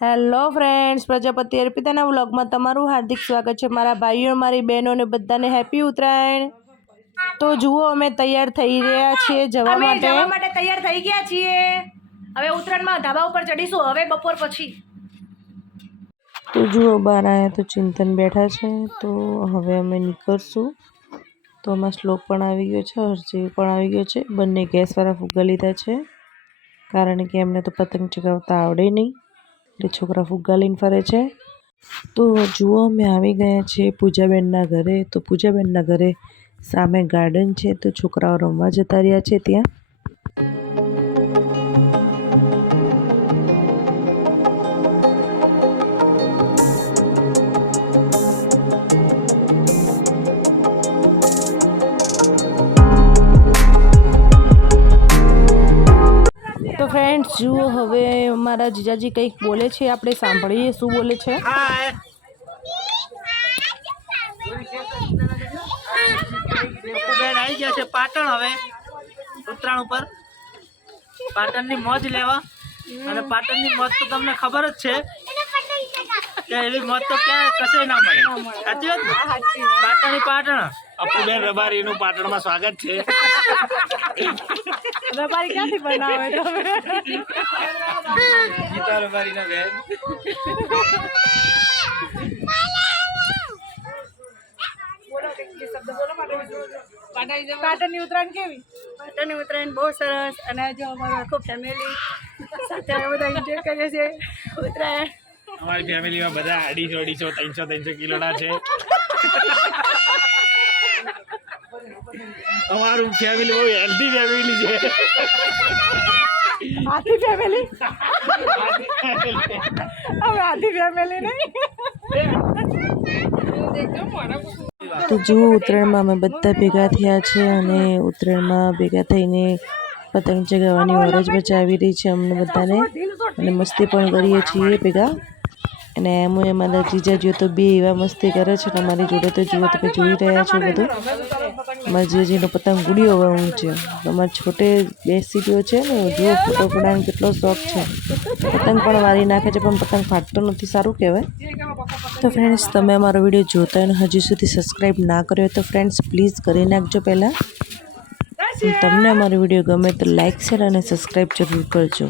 Hello friends, Prajapati અર્પિતાના વ્લોગમાં તમારું હાર્દિક સ્વાગત છે। મારા ભાઈઓ મારી બહેનોને બધાને હેપી ઉત્તરાયણ। તો જુઓ અમે તૈયાર થઈ રહ્યા છીએ જવા માટે તૈયાર થઈ ગયા છીએ। હવે ઉત્તરાયણમાં ધાબા ઉપર ચડીશું હવે બપોર પછી। તો જુઓ બહાર આયા તો ચિંતન બેઠા છે, તો હવે અમે નીકળશું। તો આમાં શ્લોક પણ આવી ગયો છે, હર્ષિ પણ આવી ગયો છે। બંને ગેસવાળા ફુગ્ગા લીધા છે, કારણ કે એમને તો પતંગ ચગાવતા આવડે નહીં, એટલે છોકરા ફુગ્ગા લઈને ફરે છે। તો જુઓ અમે આવી ગયા છીએ પૂજાબેનના ઘરે। તો પૂજાબેનના ઘરે સામે ગાર્ડન છે, તો છોકરાઓ રમવા જતા રહ્યા છે ત્યાં। તો ફ્રેન્ડ્સ જુઓ હવે મારા જીજાજી કંઈક બોલે છે, આપણે સાંભળીએ શું બોલે છે। બેન આવી ગયા છે પાટણ। હવે ઉત્તરાયણ ઉપર પાટણની મોજ લેવા, અને પાટણની મોજ તો તમને ખબર જ છે કે એવી મોજ તો ક્યાં કશે ના મળે। સાચી વાત ને? પાટણની પાટણ અપુબેન રબારીનું પાટણમાં સ્વાગત છે। રબારી ક્યાંથી બનાવે તમે? ગીતા રબારીના બેન પાટણની ઉત્તરાયણ કેવી? પાટણની ઉત્તરાયણ બહુ સરસ, અને જો અમારું આખું ફેમિલી સાથે બધા એન્જોય કરીએ છીએ ઉત્તરાયણ। અમારી ફેમિલીમાં બધા 250, 300 કિલોના છે। અમારું ફેમિલી બહુ હેલ્ધી ફેમિલી છે। હાથી ફેમિલી? હવે હાથી ફેમિલી નહીં। તો જુઓ ઉત્તરાયણમાં અમે બધા ભેગા થયા છે, અને ઉત્તરાયણમાં ભેગા થઈને પતંગ ચગાવવાની ઓરજ બચાવી રહી છે અમને બધાને, અને મસ્તી પણ કરીએ છીએ ભેગા। અને એમ અમારા જીજાજીઓ તો બે એવા મસ્તી કરે છે, તમારી જોડે તો જુઓ તમે જોઈ રહ્યા છો બધું। અમારા જીજાજીનો પતંગ ઉડ્યો હવે ઊંચે, અમારા છોટે બેસી ગયો છે ને, જુઓ ફોટો પડાવવાનો કેટલો શોખ છે, પતંગ પણ વારી નાખે છે, પણ પતંગ ફાટતો નથી, સારું કહેવાય। તો ફ્રેન્ડ્સ તમે અમારો વિડીયો જોતા હોય ને હજી સુધી સબસ્ક્રાઈબ ના કર્યો હોય તો ફ્રેન્ડ્સ પ્લીઝ કરી નાખજો પહેલાં। તમને અમારો વિડીયો ગમે તો લાઇક શેર અને સબસ્ક્રાઈબ જરૂર કરજો।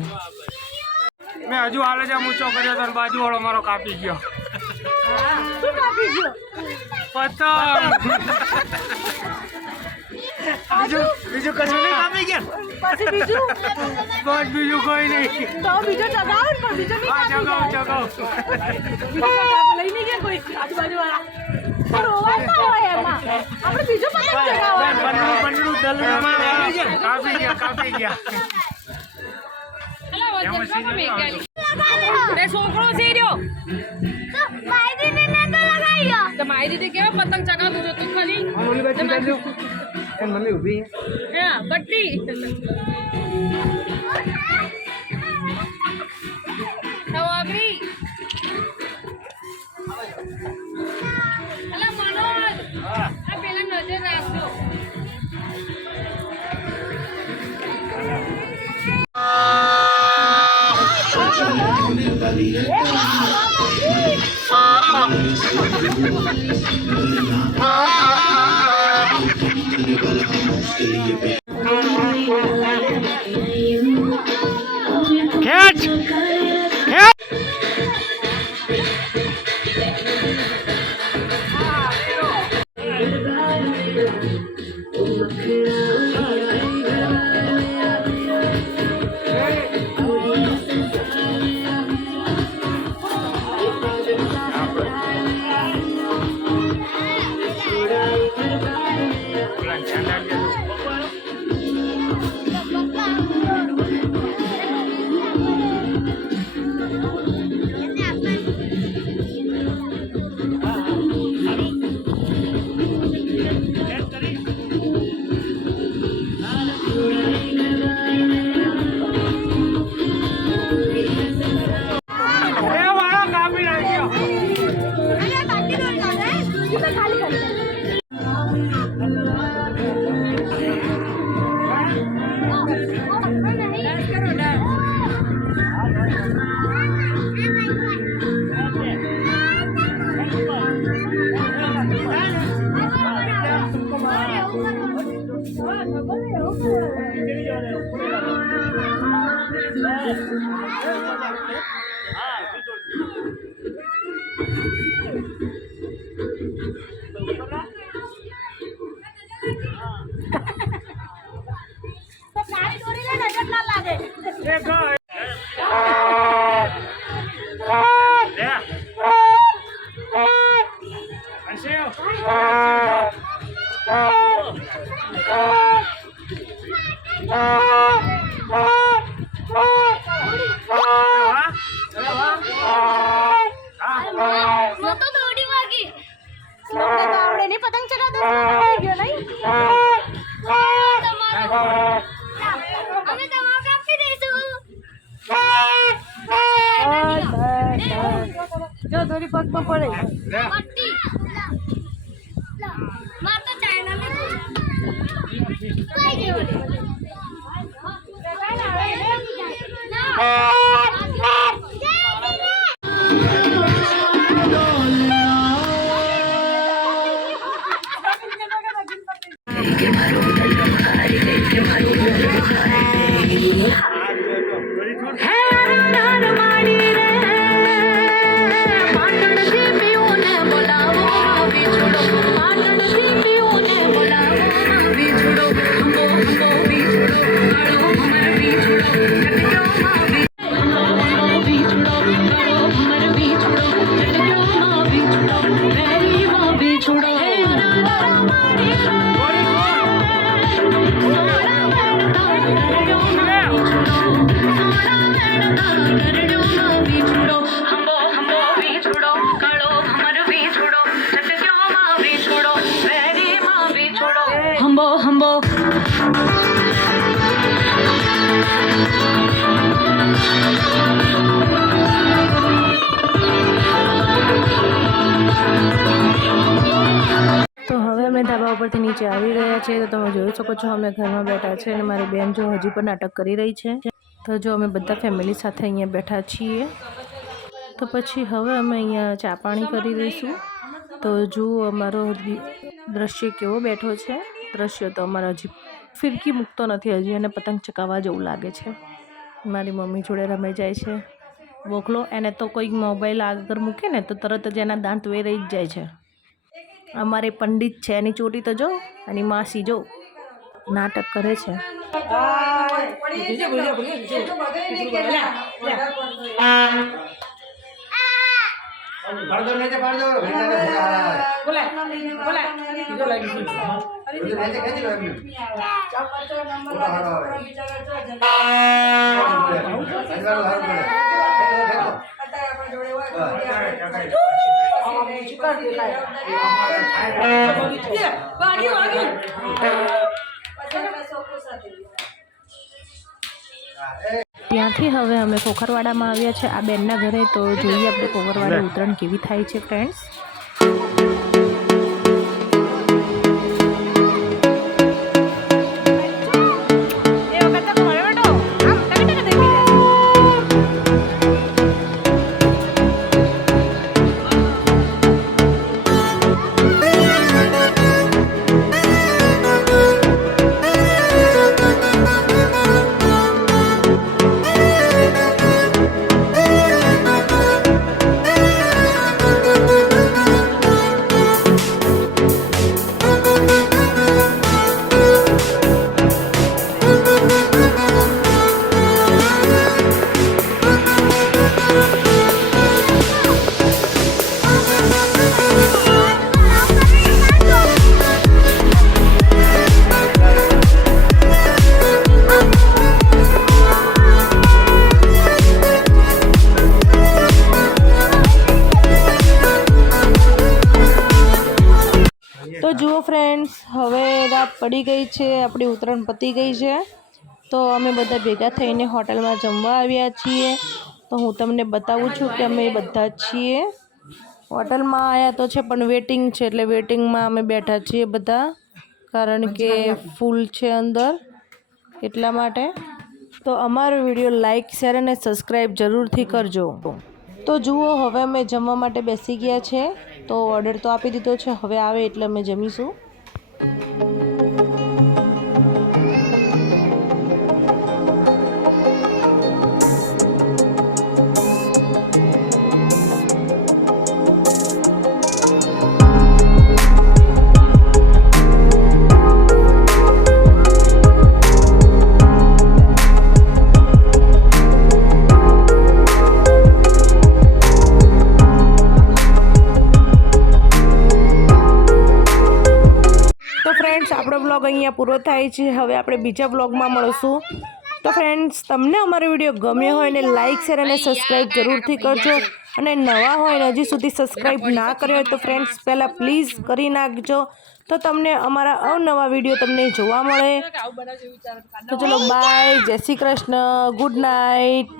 મેં હજુ હાલ જ ઊંચો કર્યો તો બાજુ વાળો મારો કાપી ગયો। પતંગ બીજું કશું નહીં કાપી ગયા, બસ બીજું કોઈ નહીં। તો બીજો ચગાવો ને, પણ બીજો નહીં કાપી જાય। ચગાવ લઈ નહીં ગયા કોઈ આજુબાજુવાળા, પણ રોવાતા હોય એમાં, આપણે બીજો પતંગ ચગાવવાનો। પંડું કાપી ગયા। છોકરો છે રહ્યો તો મારી રીતે કેવા પતંગ ચગાવતું જતું ખાલી મમ્મી ઉભી હા બટ્ટી નવાબરી અલા મનોજ આ પેલા નજર રાખજો। ખેંચ આવડે નહીં પતંગ ચગાવતા ગયો નહીં અમે તમારે આપી દઈશું. જો દોરી પગમાં પડે પટ્ટી. માર તો ચાઇનાની કઈ ગયું? તો હવે અમે ધાબા ઉપરથી નીચે આવી રહ્યા છીએ. તો તમે જોઈ શકો છો અમે ઘરમાં બેઠા છે અને મારી બેન જો હજી પણ નાટક કરી રહી છે. તો જો અમે બધા ફેમિલી સાથે અહીંયા બેઠા છીએ. તો પછી હવે અમે અહીંયા ચા પાણી કરી દઈશું. તો જુઓ અમારો દ્રશ્ય કેવો બેઠો છે. દ્રશ્ય તો અમારા હજી ફિરકી મૂકતો નથી હજી, અને પતંગ ચકાવવા જેવું લાગે છે. મારી મમ્મી જોડે રમે જાય છે. બોકલો એને તો કોઈ મોબાઈલ આગળ મૂકે ને તો તરત જ એના દાંત વેરાઈ જ જાય છે. અમારે પંડિત છે, એની ચોટી તો જો, એની માસી જો નાટક કરે છે. ત્યાંથી હવે અમે કોખરવાડામાં આવ્યા છે આ બેનના ઘરે. તો જોઈએ આપણે કોખરવાડા ઉત્તરાયણ કેવી થાય છે ફ્રેન્ડ્સ. તો જુઓ ફ્રેન્ડ્સ, હવે રાત પડી ગઈ છે, આપણી ઉત્તરાયણ પતી ગઈ છે. તો અમે બધા ભેગા થઈને હોટલમાં જમવા આવ્યા છીએ. તો હું તમને બતાવું છું કે અમે બધા જ છીએ હોટલમાં આવ્યા તો છે, પણ વેટિંગ છે, એટલે વેટિંગમાં અમે બેઠા છીએ બધા, કારણ કે ફૂલ છે અંદર એટલા માટે. તો અમારો વિડીયો લાઇક, શેર અને સબસ્ક્રાઈબ જરૂરથી કરજો. તો જુઓ હવે અમે જમવા માટે બેસી ગયા છે. તો ઓર્ડર તો આપી દીધો છે, હવે આવે એટલે અમે જમીશું. અહીંયા પૂરો થાય છે. હવે આપણે બીજા બ્લોગમાં મળશું. તો ફ્રેન્ડ્સ, તમને અમારો વિડીયો ગમ્યો હોય ને લાઇક શેર અને સબસ્ક્રાઈબ જરૂરથી કરજો. અને નવા હોય ને હજી સુધી સબસ્ક્રાઈબ ના કર્યો હોય તો ફ્રેન્ડ્સ પહેલાં પ્લીઝ કરી નાખજો, તો તમને અમારા અવનવા વિડીયો તમને જોવા મળે. તો ચલો બાય, જય શ્રી કૃષ્ણ, ગુડ નાઇટ.